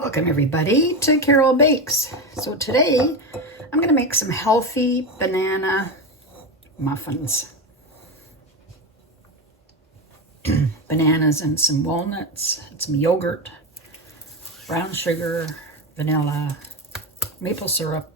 Welcome everybody to Carol Bakes. So today I'm going to make some healthy banana muffins. Bananas and some walnuts, and some yogurt, brown sugar, vanilla, maple syrup,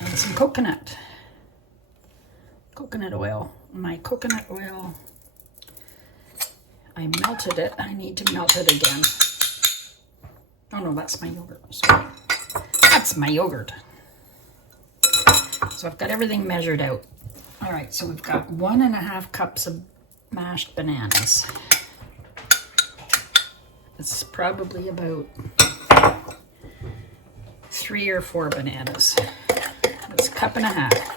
and some coconut oil. My coconut oil, I melted it. I need to melt it again. Oh no, that's my yogurt. Sorry. That's my yogurt. So I've got everything measured out. All right, so we've got 1.5 cups of mashed bananas. It's probably about 3 or 4 bananas. That's 1.5 cups.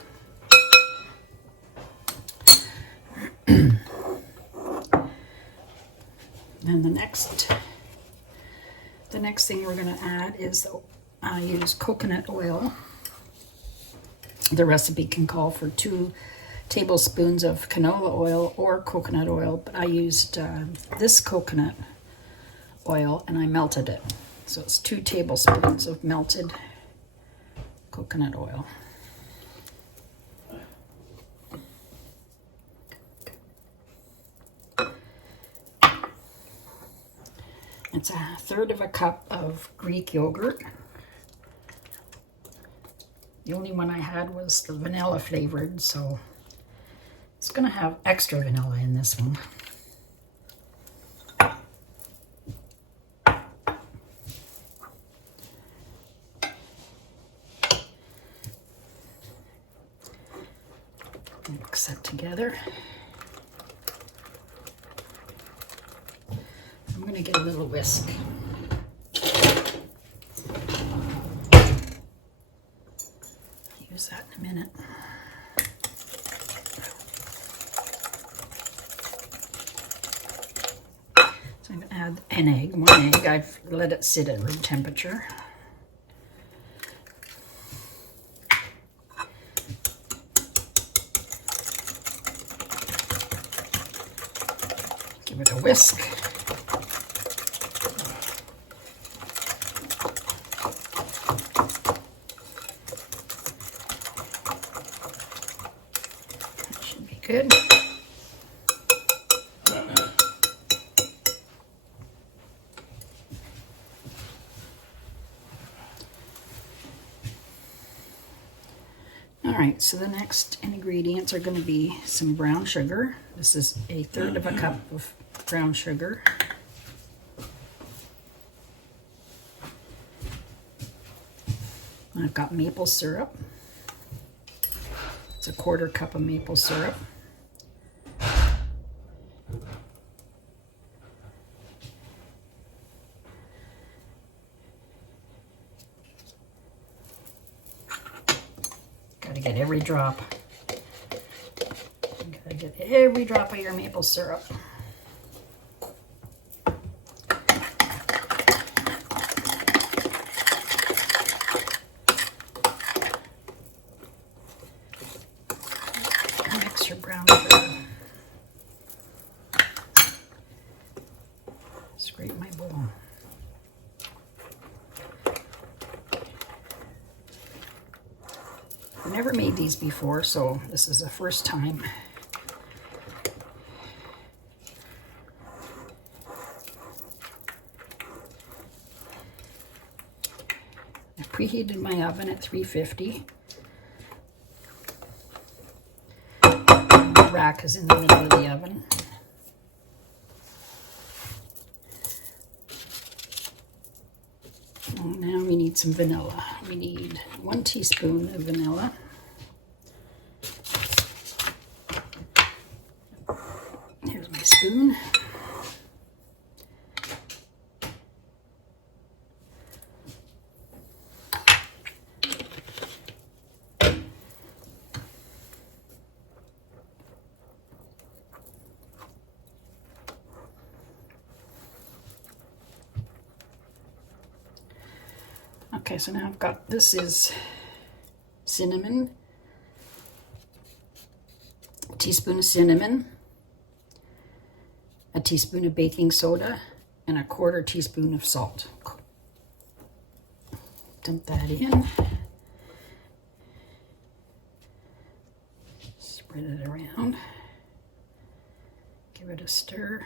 And the next thing we're going to add is I use coconut oil. The recipe can call for 2 tablespoons of canola oil or coconut oil, but I used this coconut oil and I melted it. So it's 2 tablespoons of melted coconut oil. It's 1/3 cup of Greek yogurt. The only one I had was the vanilla flavored, so it's going to have extra vanilla in this one. Mix that together. I'm going to get a little whisk. I'll use that in a minute. So I'm going to add an egg, 1 egg. I've let it sit at room temperature. Give it a whisk. Good. All right, so the next ingredients are going to be some brown sugar. This is 1/3 cup of brown sugar. I've got maple syrup. It's 1/4 cup of maple syrup. Gotta get every drop. Gotta get every drop of your maple syrup. Mix your brown sugar. Scrape my bowl. I've never made these before, so this is the first time. I preheated my oven at 350. The rack is in the middle of the oven. Now we need some vanilla. We need 1 teaspoon of vanilla. Here's my spoon. Okay, so now I've got, this is cinnamon, a teaspoon of cinnamon, a teaspoon of baking soda, and 1/4 teaspoon of salt. dump that in. Spread it around. Give it a stir.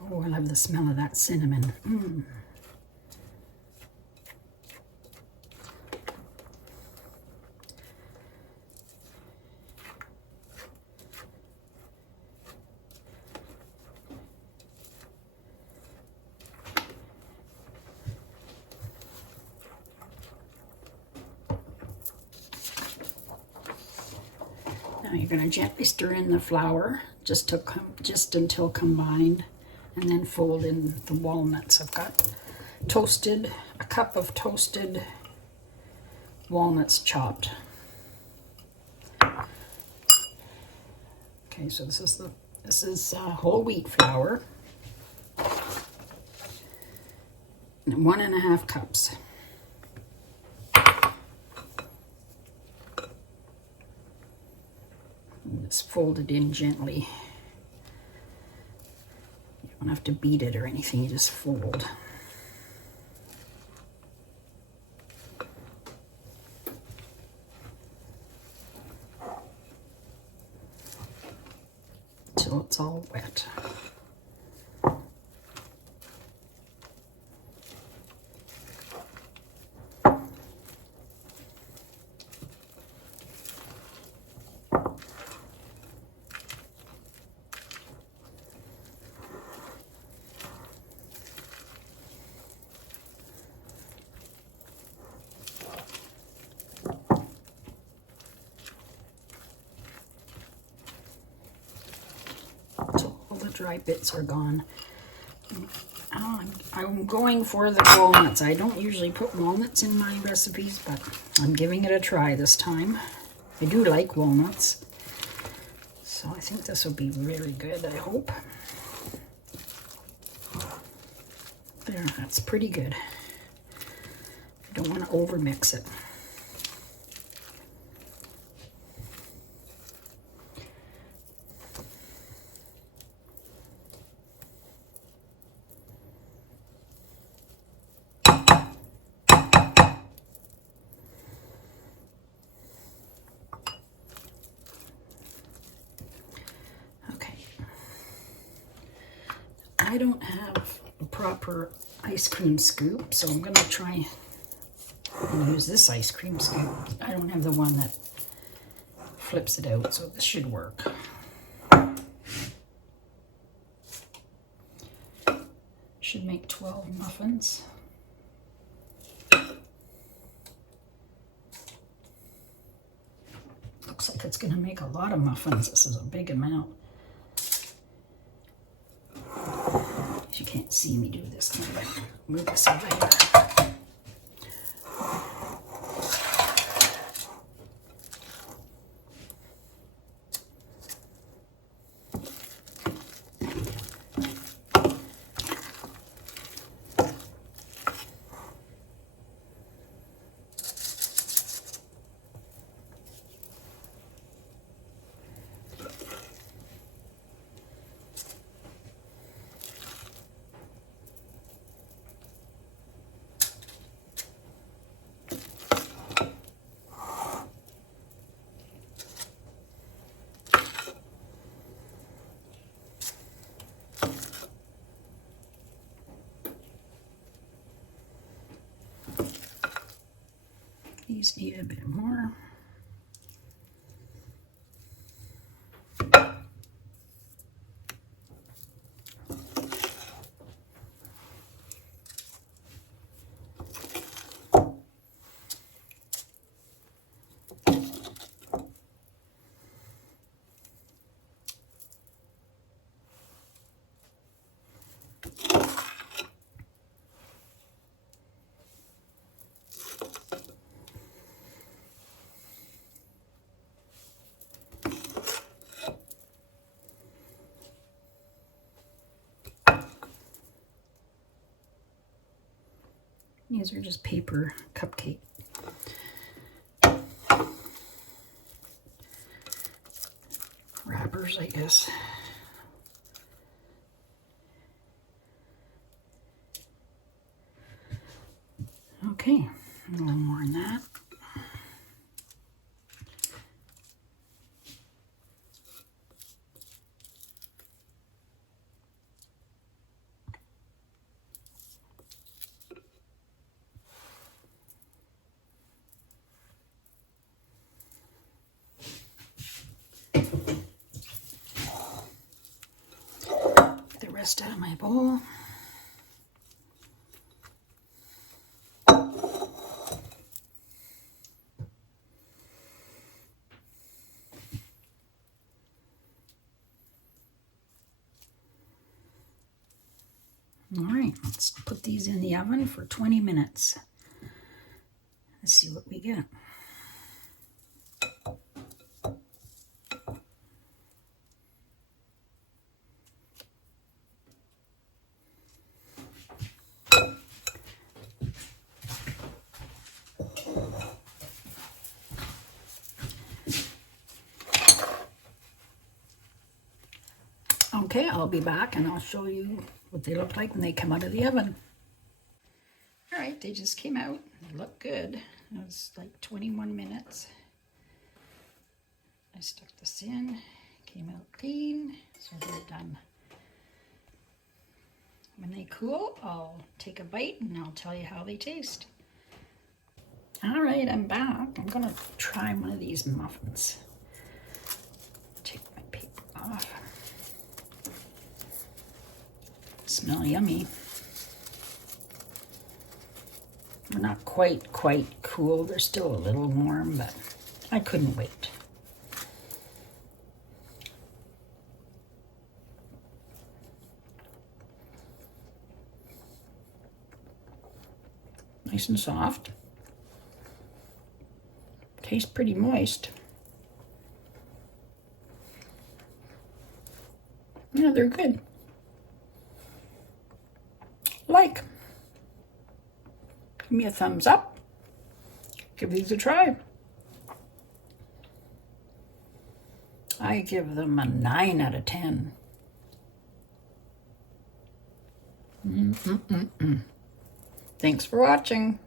Oh, I love the smell of that cinnamon. Now you're going to gently stir in the flour just until combined, and then fold in the walnuts. I've got a cup of toasted walnuts chopped. Okay, so this is whole wheat flour, and 1.5 cups. Just fold it in gently. You don't have to beat it or anything, you just fold. Till it's all wet. Dry bits are gone. I'm going for the walnuts. I don't usually put walnuts in my recipes, but I'm giving it a try this time. I do like walnuts, so I think this will be very good, I hope. There, that's pretty good. I don't want to overmix it. I don't have a proper ice cream scoop, so I'm going to try and use this ice cream scoop. I don't have the one that flips it out, so this should work. Should make 12 muffins. Looks like it's going to make a lot of muffins. This is a big amount. You can't see me do this, but move this over here. These need a bit more. These are just paper cupcake wrappers, I guess. Okay, a little more than that. Get the rest out of my bowl. All right, let's put these in the oven for 20 minutes. Let's see what we get. Okay, I'll be back and I'll show you what they look like when they come out of the oven. All right, they just came out. They look good. It was like 21 minutes. I stuck this in, came out clean, so they're done. When they cool, I'll take a bite and I'll tell you how they taste. All right, I'm back. I'm gonna try one of these muffins. Take my paper off. Smell yummy. They're not quite cool. They're still a little warm, but I couldn't wait. Nice and soft. Tastes pretty moist. Yeah, they're good. Give me a thumbs up. Give these a try. I give them a 9 out of 10. Thanks for watching.